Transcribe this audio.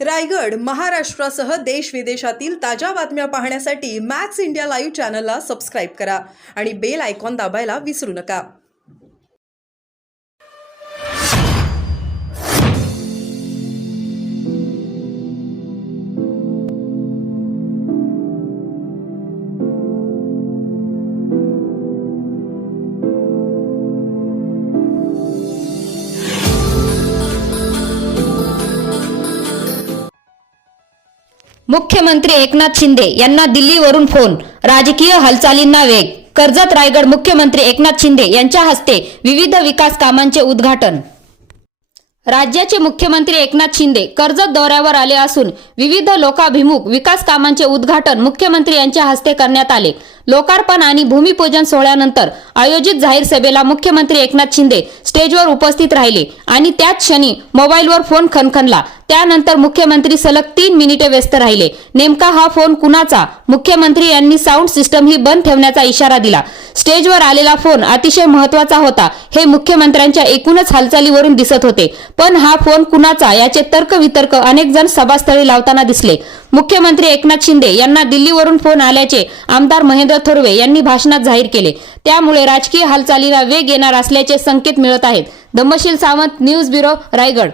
रायगड, महाराष्ट्रासह देश विदेशातील ताज्या बातम्या पाहण्यासाठी मॅक्स इंडिया लाईव्ह चॅनलला सबस्क्राईब करा आणि बेल आयकॉन दाबायला विसरू नका. मुख्यमंत्री एकनाथ शिंदे यांना दिल्लीवरून फोन. राजकीय हालचालींना वेग. कर्जत रायगड. मुख्यमंत्री एकनाथ शिंदे यांच्या हस्ते विविध विकास कामांचे उद्घाटन. राज्याचे मुख्यमंत्री एकनाथ शिंदे कर्जत दौऱ्यावर आले असून विविध लोकाभिमुख विकास कामांचे उद्घाटन मुख्यमंत्री यांच्या हस्ते करण्यात आले. लोकार्पण आणि भूमिपूजन सोहळ्यानंतर आयोजित जाहीर सभेला मुख्यमंत्री एकनाथ शिंदे स्टेजवर उपस्थित राहिले आणि त्याच क्षणी मोबाईलवर फोन खणखणला. त्यानंतर मुख्यमंत्री सलग 3 मिनिटे व्यस्त राहिले. नेमका हा फोन कुणाचा? मुख्यमंत्री यांनी साऊंड सिस्टम ही बंद ठेवण्याचा इशारा दिला. स्टेजवर आलेला फोन अतिशय महत्त्वाचा होता हे मुख्यमंत्र्यांच्या एकूणच हालचालीवरून दिसत होते. पण हा फोन कुणाचा याचे तर्कवितर्क अनेक जण सभास्थळी लावताना दिसले. मुख्यमंत्री एकनाथ शिंदे यांना दिल्लीवरून फोन आल्याचे आमदार महेंद्र थोरवे यांनी भाषणात जाहीर केले. त्यामुळे राजकीय हालचालीला वेग येणार असल्याचे संकेत मिळत आहेत. Dhammasheel Sawant, news bureau, Raigad.